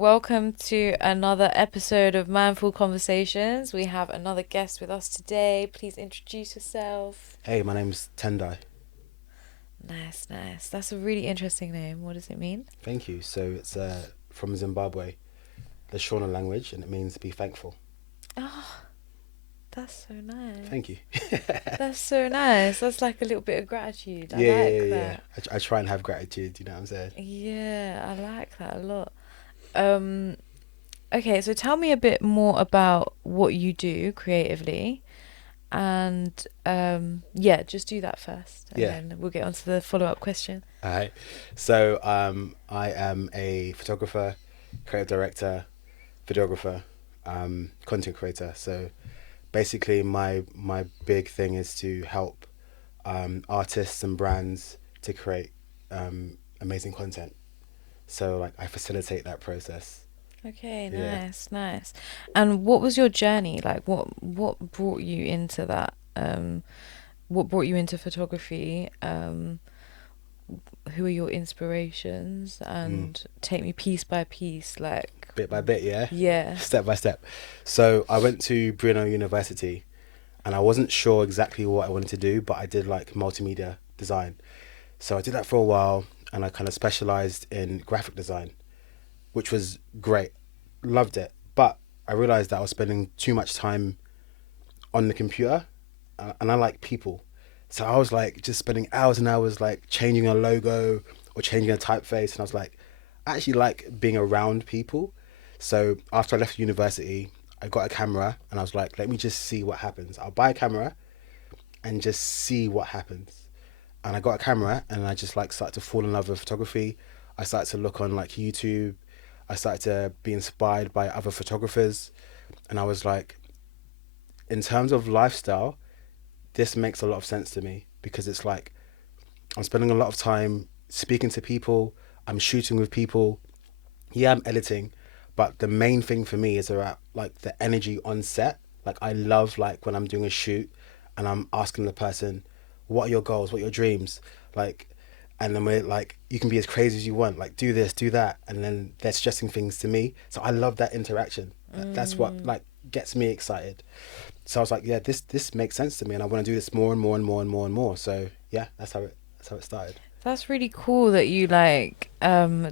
Welcome to another episode of Mindful Conversations. We have another guest with us today. Please introduce yourself. Hey, my name's Tendai. Nice, nice. That's a really interesting name. What does it mean? Thank you. So it's from Zimbabwe, the Shona language, and it means be thankful. Oh, that's so Thank nice. you. That's so nice. That's like a little bit of gratitude. I Yeah, yeah, like yeah, yeah. that. I try and have gratitude. You know what I'm saying? Yeah, I like that a lot. Um, okay, so tell me a bit more about what you do creatively. And yeah, just do that first, and Yeah. then we'll get on to the follow-up question. All right. So I am a photographer, creative director, videographer, content creator. So basically, my big thing is to help artists and brands to create amazing content. So like I facilitate that process. Okay, Yeah. nice, nice. And what was your journey like? What brought you into that? What brought you into photography? Who are your inspirations? Mm. And take me piece by piece, like, Bit by bit, yeah, yeah. step by step. So I went to Bruno University, and I wasn't sure exactly what I wanted to do, but I did like multimedia design. So I did that for a while, and I kind of specialized in graphic design, which was great, loved it. But I realized that I was spending too much time on the computer, and I like people. So I was like just spending hours and hours like changing a logo or changing a typeface, and I was like, I actually like being around people. So after I left university, I got a camera, and I was like, let me just see what happens. I'll buy a camera and just see what happens. And I got a camera, and I just like started to fall in love with photography. I started to look on like YouTube. I started to be inspired by other photographers, and I was like, in terms of lifestyle, this makes a lot of sense to me because it's like I'm spending a lot of time speaking to people, I'm shooting with people. Yeah, I'm editing, but the main thing for me is about like the energy on set. Like I love like when I'm doing a shoot and I'm asking the person, what are your goals? What are your dreams? Like, and then we're like, you can be as crazy as you want. Like do this, do that, and then they're suggesting things to me. So I love that interaction. That's what Mm, like gets me excited. So I was like, yeah, this makes sense to me, and I want to do this more and more and more and more and more. So yeah, that's how it started. that's really cool that you like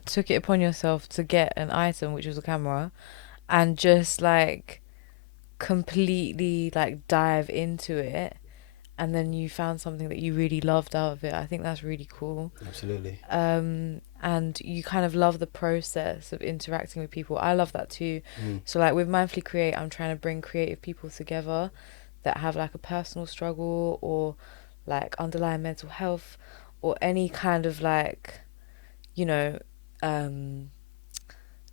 took it upon yourself to get an item, which was a camera, and just like completely like dive into it, and then you found something that you really loved out of it. I think that's really cool. Absolutely. And you kind of love the process of interacting with people. I love that too. Mm. So like with Mindfully Create, I'm trying to bring creative people together that have like a personal struggle or like underlying mental health or any kind of like, you know, um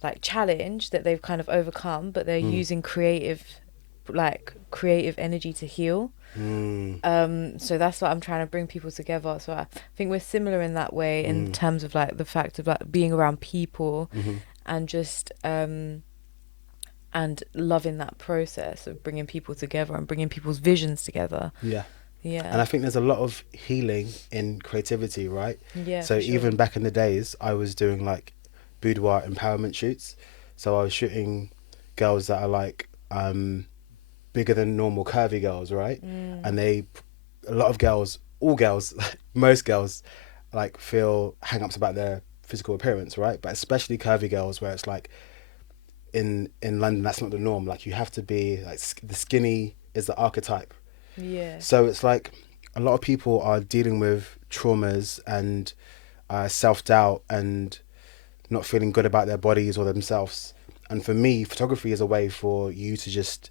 like challenge that they've kind of overcome, but they're Mm. using creative energy to heal. Mm. So that's what I'm trying to bring people together. So I think we're similar in that way in Mm. terms of like the fact of like being around people Mm-hmm. and just and loving that process of bringing people together and bringing people's visions together. Yeah. And Yeah. I think there's a lot of healing in creativity, right? Yeah, So for even sure. back in the days, I was doing like boudoir empowerment shoots. So I was shooting girls that are like bigger than normal curvy girls, right? Mm. And a lot of girls, all girls, most girls, like feel hang-ups about their physical appearance, right? But especially curvy girls, where it's like in London, that's not the norm. Like you have to be like the skinny is the archetype. Yeah. So it's like a lot of people are dealing with traumas and self doubt and not feeling good about their bodies or themselves. And for me, photography is a way for you to just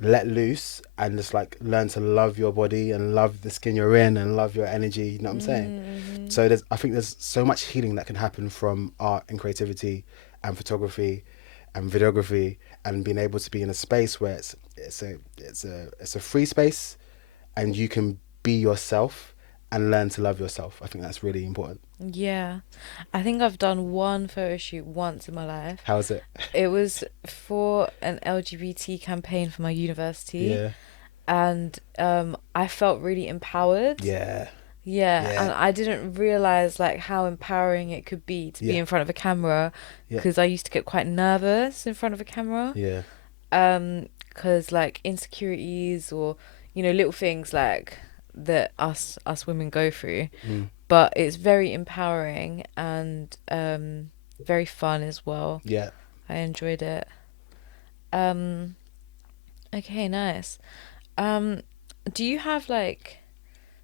let loose and just like learn to love your body and love the skin you're in and love your energy. You know what I'm saying? Mm-hmm. So I think there's so much healing that can happen from art and creativity and photography and videography and being able to be in a space where it's a free space and you can be yourself and learn to love yourself. I think that's really important. Yeah. I think I've done one photo shoot once in my life. How's it? It was for an LGBT campaign for my university, Yeah. and I felt really empowered. Yeah. Yeah, and Yeah, I didn't realize like how empowering it could be to be yeah, in front of a camera, yeah, because I used to get quite nervous in front of a camera. yeah, Because like insecurities or little things like that us women go through, mm, but it's very empowering and very fun as well. yeah. I enjoyed it. Um, okay, nice. Um, do you have like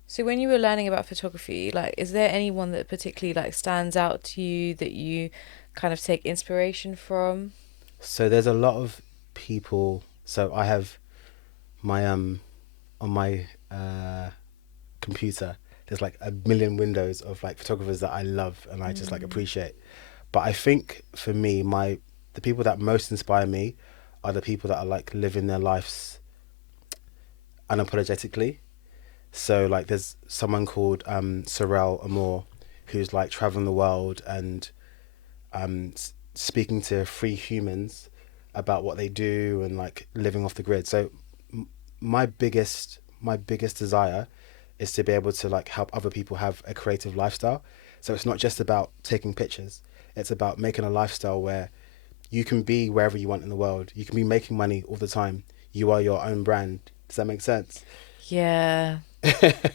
So when you were learning about photography, like, is there anyone that particularly like stands out to you that you kind of take inspiration from? So there's a lot of people. So I have my on my computer. There's like a million windows of like photographers that I love and I just like Mm. appreciate. But I think for me, the people that most inspire me are the people that are like living their lives unapologetically. So like there's someone called Sorel Amor who's like traveling the world and speaking to free humans about what they do and like living off the grid. So my biggest desire is to be able to like help other people have a creative lifestyle. So it's not just about taking pictures. It's about making a lifestyle where you can be wherever you want in the world. You can be making money all the time. You are your own brand. Does that make sense? Yeah,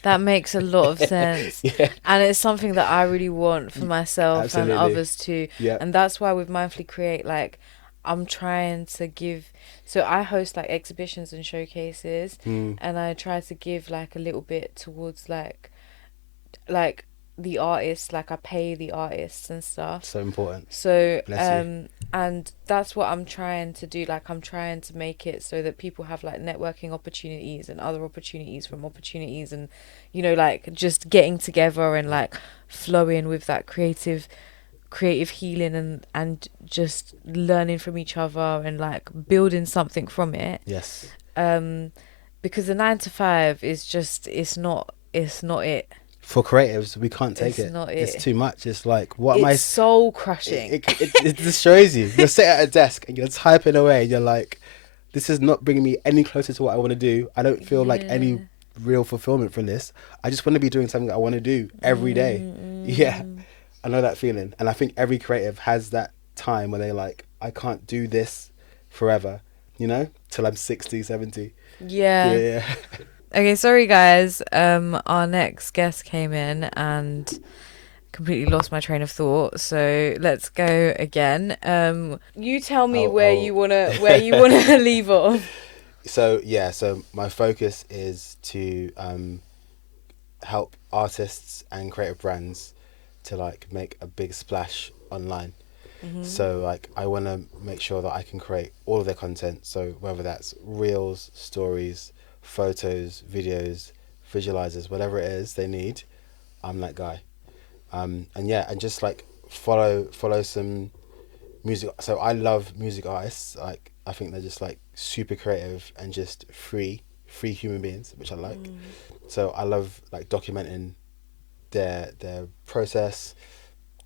that makes a lot of sense. Yeah, And it's something that I really want for myself and absolutely. others too. Yeah. And that's why with Mindfully Create, like, I'm trying to give. So I host like exhibitions and showcases, Mm, and I try to give like a little bit towards like the artists, like I pay the artists and stuff. so important. So Bless you. and that's what I'm trying to do. Like I'm trying to make it so that people have like networking opportunities and other opportunities from opportunities, and like just getting together and like flowing with that creative healing, and just learning from each other and like building something from it. Yes. um because the 9 to 5 is just, it's not it. For creatives, we can't take It's it. not It's it. too much. It's like, what am I? It's soul crushing. It destroys you. You're sitting at a desk and you're typing away and you're like, this is not bringing me any closer to what I want to do. I don't feel like any Yeah. real fulfillment from this. I just want to be doing something that I want to do every day. Yeah, Mm-mm. I know that feeling. And I think every creative has that time where they like, I can't do this forever, till I'm 60, 70. Yeah, Yeah. yeah. Okay, sorry guys. Our next guest came in and completely lost my train of thought. So let's go again. You tell me Oh, where you oh. wanna leave off. So my focus is to help artists and creative brands to like make a big splash online. Mhm. So like I want to make sure that I can create all of their content. So whether that's reels, stories, photos, videos, visualizers, whatever it is they need, I'm that guy. And yeah, and just like follow some music. So I love music artists. Like I think they're just like super creative and just free human beings, which I like. Mm. So I love like documenting their process,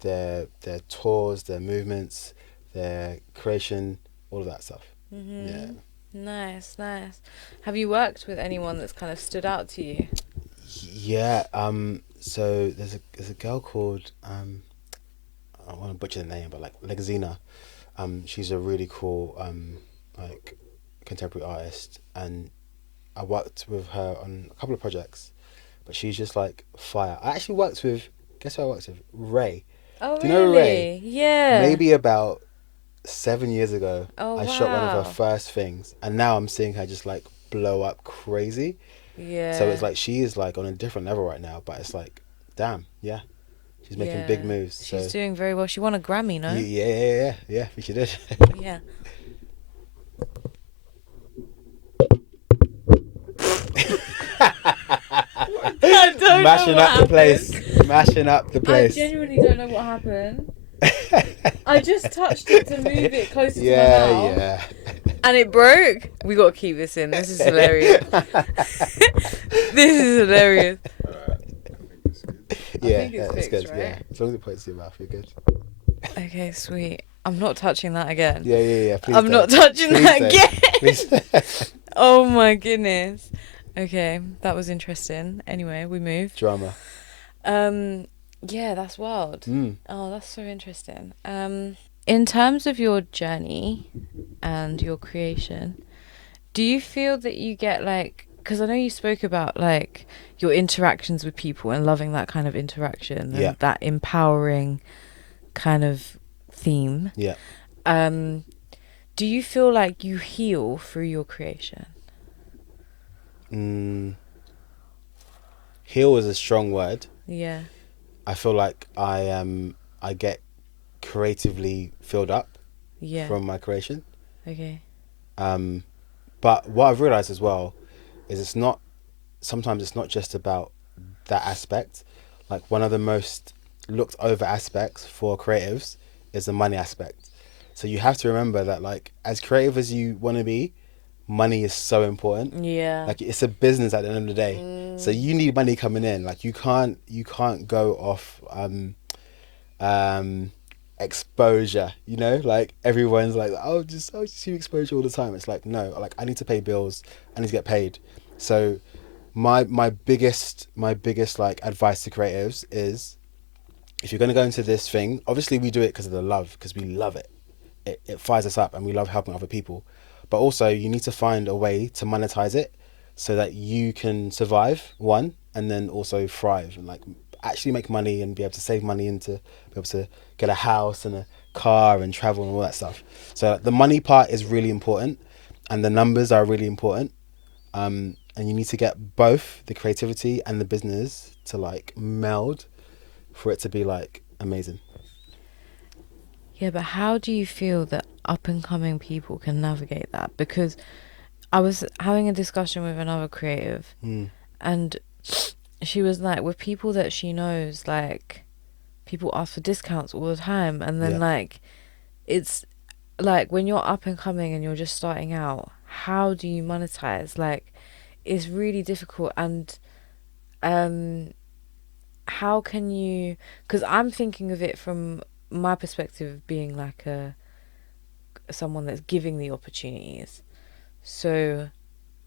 their tours, their movements, their creation, all of that stuff. Yeah. Mhm. Nice, nice. Have you worked with anyone that's kind of stood out to you? Yeah. So there's a girl called I don't want to butcher the name, but like Legzina. She's a really cool like contemporary artist, and I worked with her on a couple of projects, but she's just like fire. I actually worked with, guess who I worked with? Ray. Oh, Do you know Ray? really? Yeah. Maybe about 7 years ago, Oh, I shot one of her wow. first things, and now I'm seeing her just like blow up crazy. So Yeah. it's like she is like on a different level right now, but it's like, damn, yeah, she's making big Yeah. moves. She's So doing very well. She won a Grammy, yeah, no? yeah, yeah, yeah, yeah, she did. Yeah. I don't know Mashing what up the place, happened. mashing up the I place. genuinely don't know what happened. I just touched it to move it closer to my Yeah, mouth, yeah. and it broke. We gotta keep this in. This is hilarious. This is hilarious. I Yeah, think it's it's fixed, good. Yeah, right? as long as it points to your mouth, you're good. Okay, sweet. I'm not touching that again. Yeah, yeah, yeah. Please I'm not don't. touching Please that don't. again. Please. Oh my goodness. Okay, that was interesting. Anyway, we moved. Drama. Um, yeah, that's wild. Mm. Oh, that's so interesting. In terms of your journey and your creation, do you feel that you get like, because I know you spoke about like your interactions with people and loving that kind of interaction Yeah. and that empowering kind of theme. Yeah. Um, do you feel like you heal through your creation? Mm. Heal is a strong word. Yeah. I feel like I get creatively filled up Yeah. from my creation. Okay. Um, but what I've realized as well is sometimes it's not just about that aspect. Like one of the most looked over aspects for creatives is the money aspect. So you have to remember that like as creative as you want to be, money is so important. Yeah. Like it's a business at the end of the day. So Mm, you need money coming in. Like you can't go off um exposure, like everyone's like, just see exposure all the time. It's like, no, like I need to pay bills, I need to get paid. So my biggest like advice to creatives is, if you're going to go into this thing, obviously we do it because of the love, because we love it. It fires us up and we love helping other people, but also you need to find a way to monetize it so that you can survive, one, and then also thrive and like actually make money and be able to save money and to be able to get a house and a car and travel and all that stuff. So the money part is really important and the numbers are really important. And you need to get both the creativity and the business to like meld for it to be like amazing. yeah, but how do you feel that up and coming people can navigate that? Because I was having a discussion with another creative, Mm. and she was like, with people that she knows, like, people ask for discounts all the time. And then, Yeah. like, it's like when you're up and coming and you're just starting out, how do you monetize? Like, it's really difficult. And, um, how can you, because I'm thinking of it from my perspective of being like someone that's giving the opportunities. So,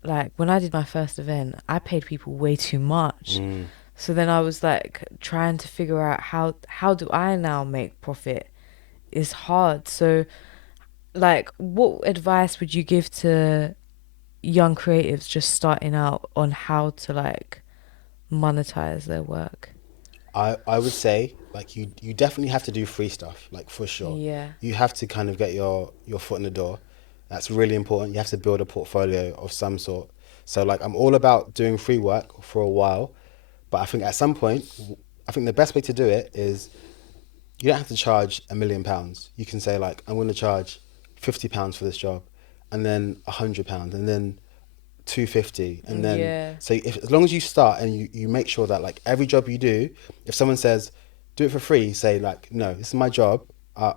like, when I did my first event, I paid people way too much. Mm. So then I was like trying to figure out how do I now make profit is hard. So, like, what advice would you give to young creatives just starting out on how to like monetize their work? I would say like you definitely have to do free stuff, like for sure. Yeah. You have to kind of get your foot in the door. That's really important. You have to build a portfolio of some sort. So like I'm all about doing free work for a while, but I think at some point, I think the best way to do it is you don't have to charge £1 million. You can say like, I'm going to charge £50 for this job, and then £100, and then 250, and then Yeah. so if as long as you start and you make sure that like every job you do, if someone says do it for free, say like, no, this is my job.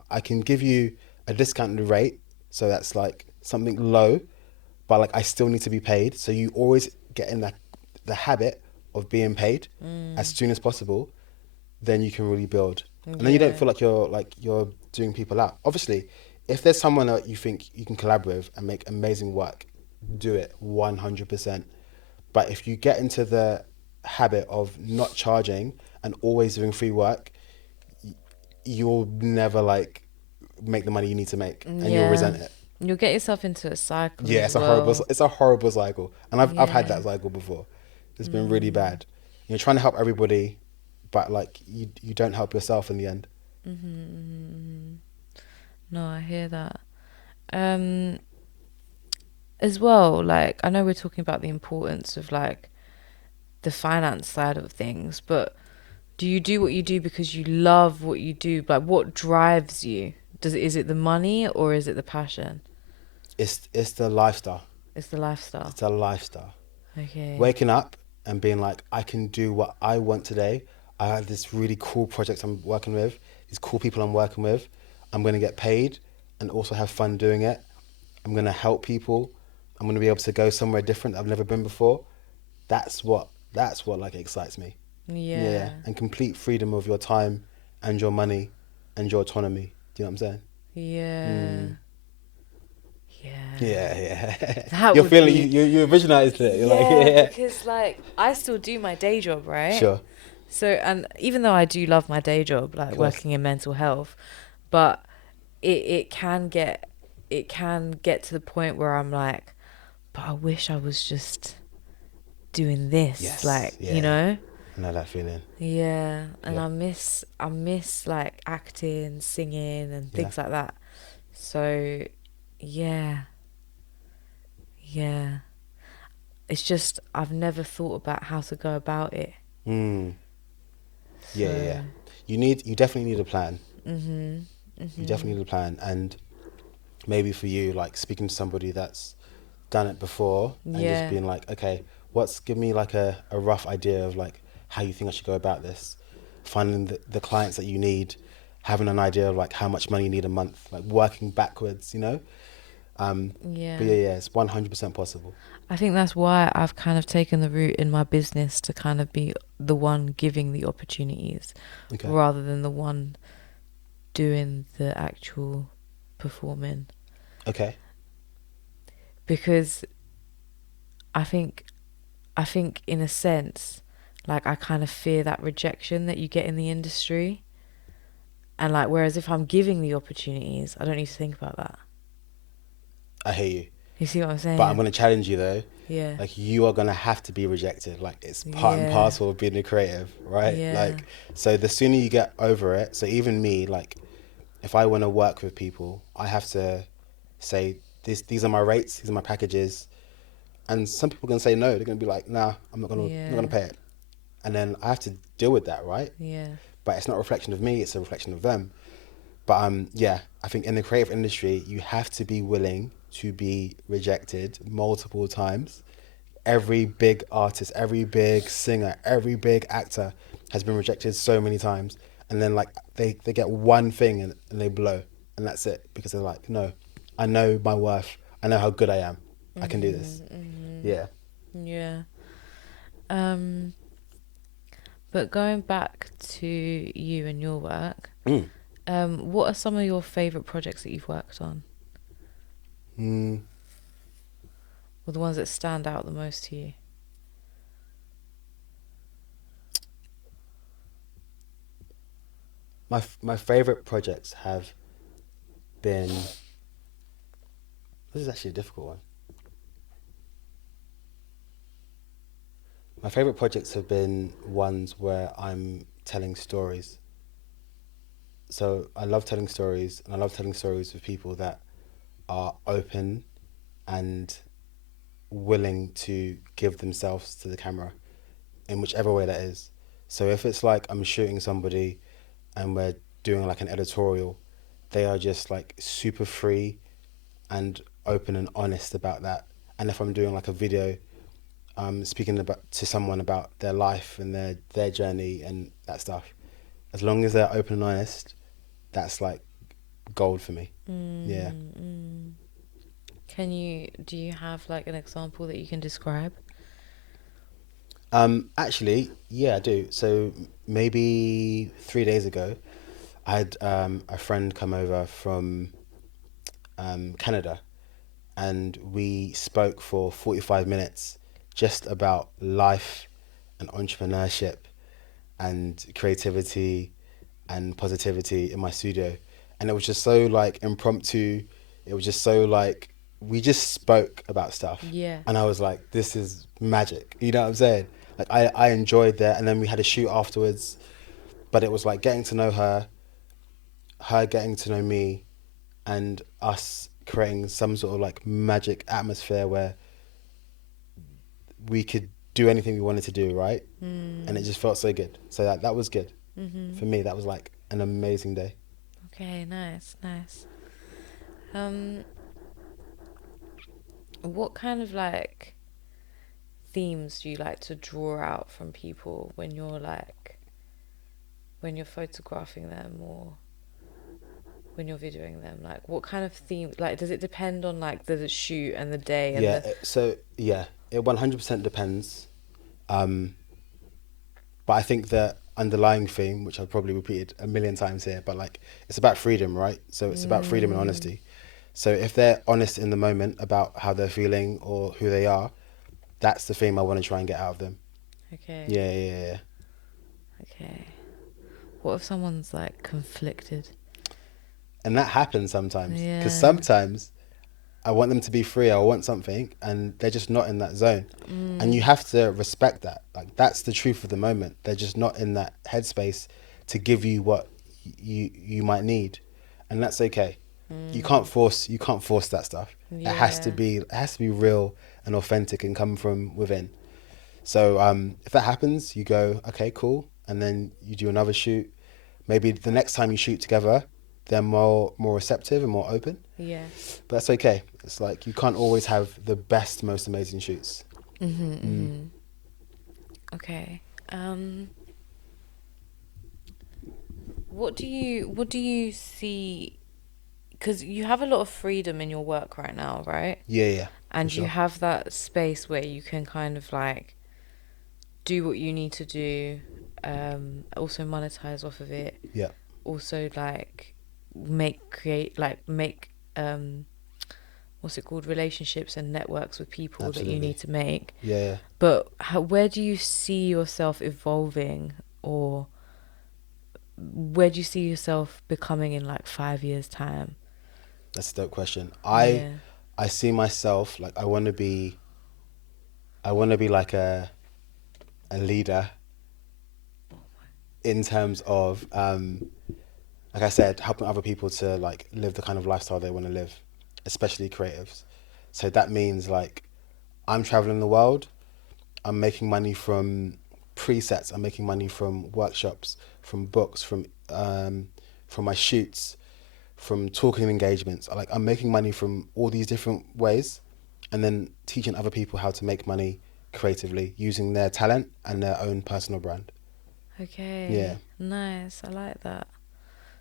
I can give you a discounted rate, so that's like something low, but like I still need to be paid. So you always get in the habit of being paid as Mm. soon as possible, then you can really build. And then you don't Yeah. feel like you're doing people out. Obviously, if there's someone that you think you can collaborate with and make amazing work, do it 100%. But if you get into the habit of not charging and always doing free work, you'll never like make the money you need to make, and you'll Yeah. resent it. You'll get yourself into a cycle Yeah, as it's a horrible well. cycle, and I've had Yeah. that cycle before. It's been really Mm. bad. You're trying to help everybody, but like you don't help yourself in the end. Mm-hmm. No, I hear that. Um, as well, like I know we're talking about the importance of like the finance side of things, but do you do what you do because you love what you do? Like, what drives you? Is it the money or is it the passion? It's the lifestyle. It's the lifestyle. It's a lifestyle. Okay. Waking up and being like, I can do what I want today. I have this really cool project I'm working with, these cool people I'm working with. I'm going to get paid and also have fun doing it. I'm going to help people. I'm going to be able to go somewhere different I've never been before. That's what like excites me. Yeah, Yeah. and complete freedom of your time and your money and your autonomy. Do you know what I'm saying? Yeah. Mm. Yeah. Yeah, yeah. That You're would feeling be. you visualized it. You're like, Yeah, yeah. because like I still do my day job, right? Sure. So, and even though I do love my day job, Of like course. working in mental health, but it can get to the point where I'm like, but I wish I was just doing this, like, Yes. Yeah. I know that feeling. Yeah, and Yeah. I miss like acting, singing and Yeah. things like that. So, yeah, yeah. It's just I've never thought about how to go about it. Mm. Yeah. Yeah. Yeah. So, You definitely need a plan. mhm, You mhm. definitely need a plan, and maybe for you, like speaking to somebody that's done it before and just Yeah, being like, okay, give me like a rough idea of like how you think I should go about this, finding the clients that you need, having an idea of like how much money you need a month, like working backwards, you know. But yeah. yeah, yeah, it's 100% possible. I think that's why I've kind of taken the route in my business to kind of be the one giving the opportunities Okay. rather than the one doing the actual performing. Okay. Because I think I think in a sense, like I kind of fear that rejection that you get in the industry. And like whereas if I'm giving the opportunities, I don't need to think about that. I hear you. You see what I'm But I'm saying? going to challenge you though. Yeah. Like you are going to have to be rejected. Like it's part and Yeah. parcel of being a creative, right? Yeah. Like, so the sooner you get over it, so even me, like if I want to work with people, I have to say these are my rates, these are my packages, and some people are gonna say no. They're gonna be like, nah, I'm not gonna Yeah. pay it, and then I have to deal with that, right? Yeah. But it's not a reflection of me; it's a reflection of them. But yeah, I think in the creative industry, you have to be willing to be rejected multiple times. Every big artist, every big singer, every big actor has been rejected so many times, and then like they get one thing and they blow, and that's it because they're like, no, I know my worth, I know how good I am, I can do this. Mhm. Mhm. Yeah. Yeah. Um but going back to you and your work, Mm. what are some of your favorite projects that you've worked on? Mm. Or the ones that stand out the most to you? My favorite projects have been. This is actually a difficult one. My favorite projects have been ones where I'm telling stories. So I love telling stories, and I love telling stories with people that are open and willing to give themselves to the camera in whichever way that is. So if it's like I'm shooting somebody and we're doing like an editorial, they are just like super free and open and honest about that. And if I'm doing like a video, speaking about to someone about their life and their journey and that stuff, as long as they're open and honest, that's like gold for me. Yeah. Mm, mm. Do you have like an example that you can describe? Actually, yeah, I do. So maybe 3 days ago, I had a friend come over from Canada, and we spoke for 45 minutes just about life and entrepreneurship and creativity and positivity in my studio. And it was just so like impromptu. It was just so like we just spoke about stuff. Yeah. And I was like, this is magic. You know what I'm saying? Like I enjoyed that, and then we had a shoot afterwards. But it was like getting to know her, her getting to know me, and us creating some sort of like magic atmosphere where we could do anything we wanted to do, right? And it Mm. just felt so good. So that was good. Mhm. For me, that was like an amazing day. Okay, nice, nice. Um, what kind of like themes do you like to draw out from people when you're photographing them or when you're videoing them? Like what kind of theme like does it depend on like the shoot and the day and Yeah. the So yeah, it 100% depends. Um, but I think the underlying theme, which I've probably repeated a million times here, but like it's about freedom, right? So it's about freedom and mm, honesty. So if they're honest in the moment about how they're feeling or who they are, that's the theme I want to try and get out of them. okay. Yeah, yeah, yeah. Okay. What if someone's like conflicted? And that happens sometimes, because Yeah. sometimes I want them to be free. I want something, and they're just not in that zone. And you have to respect that. Like, that's the truth of the moment. They're just not in that headspace to give you what you might need, and that's okay. You can't force that stuff. Yeah. It has to be real and authentic and come from within. So if that happens, you go, okay, cool, and then you do another shoot. Maybe the next time you shoot together, they're more receptive and more open. Yeah. But that's okay. It's like you can't always have the best, most amazing shoots. Okay. What do you see? Because you have a lot of freedom in your work right now, right? Yeah, for And you sure. have that space where you can kind of like do what you need to do, also monetize off of it, Yeah, also like make what's it called, relationships and networks with people that you absolutely. need to make. Yeah. But where do you see yourself evolving, or where do you see yourself becoming in like 5 years time? That's a dope question. Yeah. I see myself like I want to be like a leader in terms of like I said, helping other people to like live the kind of lifestyle they want to live, especially creatives. So that means like I'm traveling the world. I'm making money from presets. I'm making money from workshops, from books, from my shoots, from talking engagements. Like I'm making money from all these different ways, and then teaching other people how to make money creatively using their talent and their own personal brand. Yeah, Okay. Nice. I like that.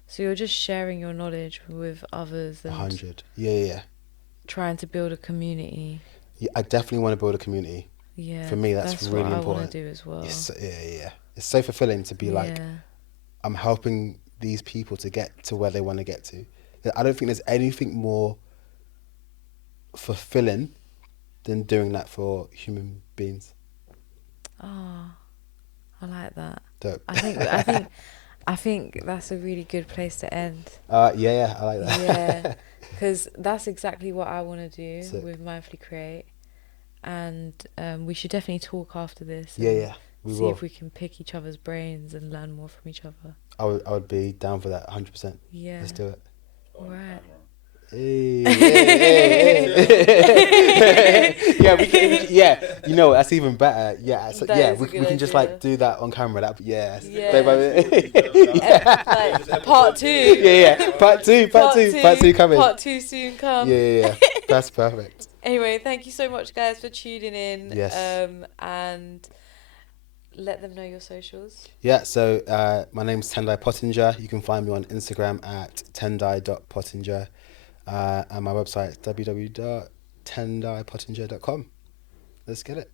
So you're just sharing your knowledge with others a and hundred. Yeah. trying to build a community. Yeah, I definitely want to build a community. Yeah, For me, that's that's what really I want to important. do as well. Yes, yeah. It's so fulfilling to be like, Yeah. I'm helping these people to get to where they want to get to. I don't think there's anything more fulfilling than doing that for human beings. Oh, I like that. Dope. I think that's a really good place to end. Yeah, I like Yeah, that. because that's exactly what I want to do Sick. with Mindfully Create, and we should definitely talk after this and Yeah, we see if will. we can pick each other's brains and learn more from each other. I would be down for that 100%. Yeah. Let's do it. All right. Hey. Yeah, yeah. You know, that's even better. Yeah, so, That yeah, is a we good can just idea. like do that on camera. That yeah. Yeah. Like part two. Yeah. Part two. Part two coming. Part two soon come. Yeah. That's perfect. Anyway, thank you so much, guys, for tuning in. Yes. And let them know your socials. Yeah, so my name's Tendai Pottinger. You can find me on Instagram at tendai.pottinger. And my website is www.tendaipottinger.com. Let's get it.